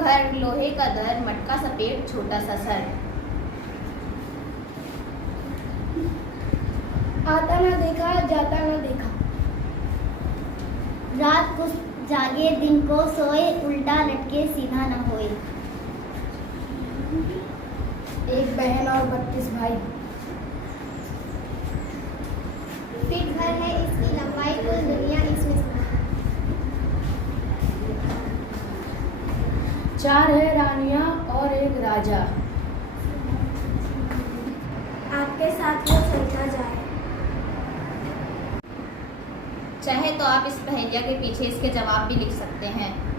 घर, लोहे का दर, मटका सा पेट, छोटा सा सर। आता ना देखा, जाता ना देखा। रात को जागे, दिन को सोए, उल्टा लटके सीधा न होए। एक बहन और 32 भाई। फिट घर है इसकी लंबाई, कुल दुनिया इसमें समा है। 4 है रानियां और एक राजा। आपके साथ वो चलता जाए। चाहे तो आप इस पहेलिया के पीछे इसके जवाब भी लिख सकते हैं।